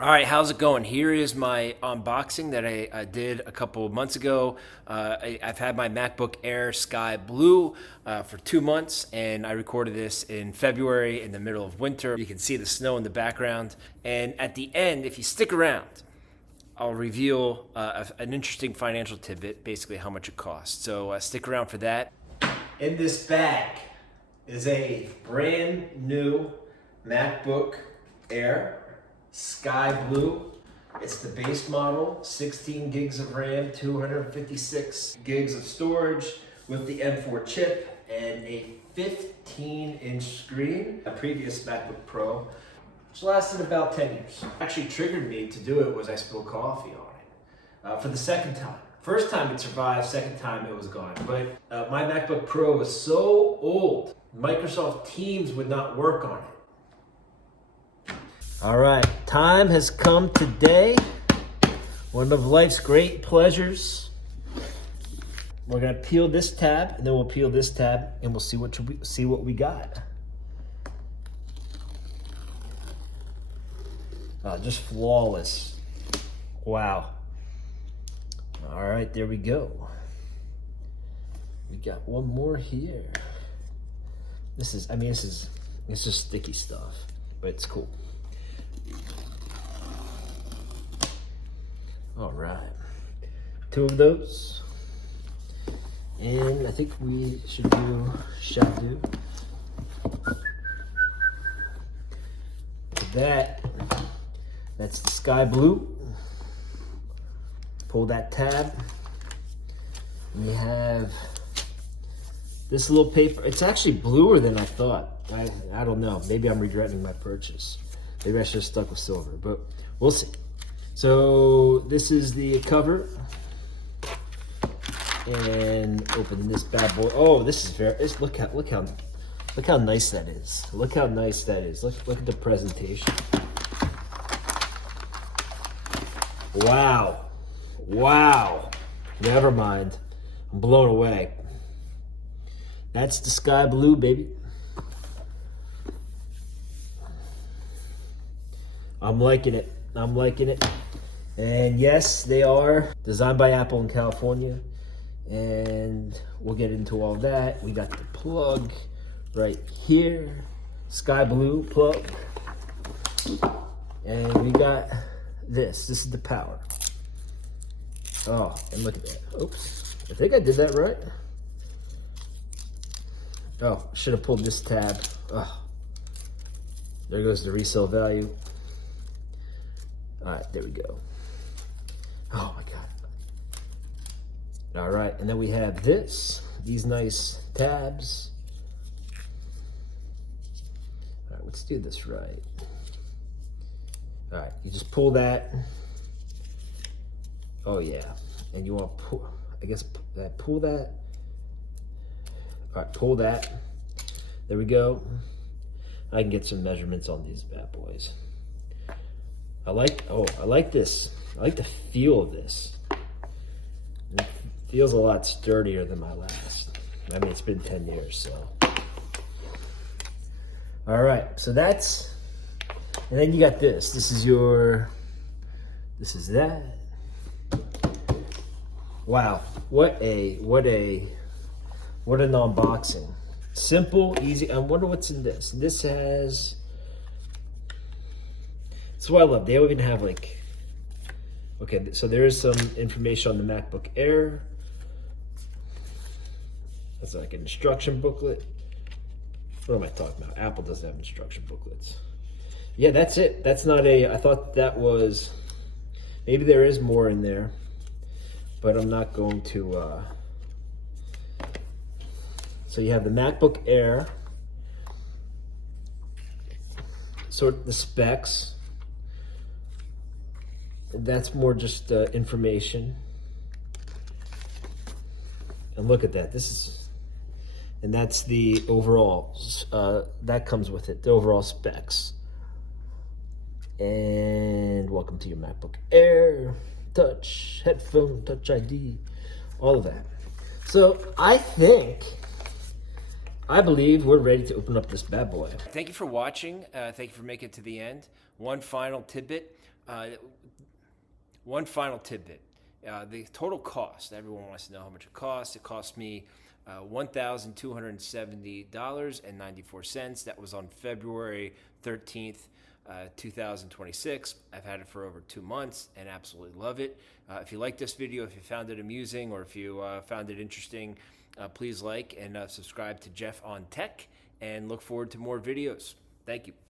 All right, how's it going? Here is my unboxing that I did a couple of months ago. I've had my MacBook Air Sky Blue for 2 months, and I recorded this in February in the middle of winter. You can see the snow in the background. And at the end, if you stick around, I'll reveal an interesting financial tidbit, basically how much it costs. So stick around for that. In this bag is a brand new MacBook Air Sky Blue. It's the base model, 16 gigs of RAM, 256 gigs of storage with the M4 chip and a 15-inch screen. A previous MacBook Pro, which lasted about 10 years. Actually triggered me to do it was I spilled coffee on it for the second time. First time it survived, second time it was gone. But my MacBook Pro was so old, Microsoft Teams would not work on it. All right, time has come today. One of life's great pleasures. We're gonna peel this tab, and then we'll peel this tab, and we'll see what we got. Just flawless. Wow. All right, there we go. We got one more here. This is just sticky stuff, but it's cool. All right, two of those, and I think we should do that's the Sky Blue. Pull that tab. We have this little paper. It's actually bluer than I thought. I don't know, maybe I'm regretting my purchase. Maybe I should have stuck with silver, but we'll see. So this is the cover, and open this bad boy. Oh, this is look how nice that is. Look how nice that is. Look at the presentation. Wow, wow. Never mind. I'm blown away. That's the Sky Blue, baby. I'm liking it. I'm liking it. And yes, they are designed by Apple in California. And we'll get into all that. We got the plug right here. Sky Blue plug. And we got this. This is the power. Oh, and look at that. Oops. I think I did that right. Oh, should have pulled this tab. Oh. There goes the resale value. All right, there we go. Oh my God. All right, and then we have these nice tabs. All right, let's do this right. All right, you just pull that. Oh yeah, and you want to pull, pull that. All right, pull that. There we go. I can get some measurements on these bad boys. I like this. I like the feel of this. It feels a lot sturdier than my last. I mean, it's been 10 years, so. All right, so that's, and then you got this. This is that. Wow, what an unboxing. Simple, easy. I wonder what's in this. This has, that's what I love. They even have like, okay, so there is some information on the MacBook Air. That's like an instruction booklet. What am I talking about? Apple doesn't have instruction booklets. Yeah, that's it. That's not I thought that was, maybe there is more in there, but I'm not going to, so you have the MacBook Air, sort of the specs. That's more just information. And look at that. And that's the overall, that comes with it, the overall specs. And welcome to your MacBook Air, touch, headphone, touch ID, all of that. So I think I believe we're ready to open up this bad boy. Thank you for watching. Thank you for making it to the end. One final tidbit. The total cost. Everyone wants to know how much it costs. It cost me $1,270.94. That was on February 13th, 2026. I've had it for over 2 months and absolutely love it. If you like this video, if you found it amusing, or if you found it interesting, please like and subscribe to Jeff on Tech, and look forward to more videos. Thank you.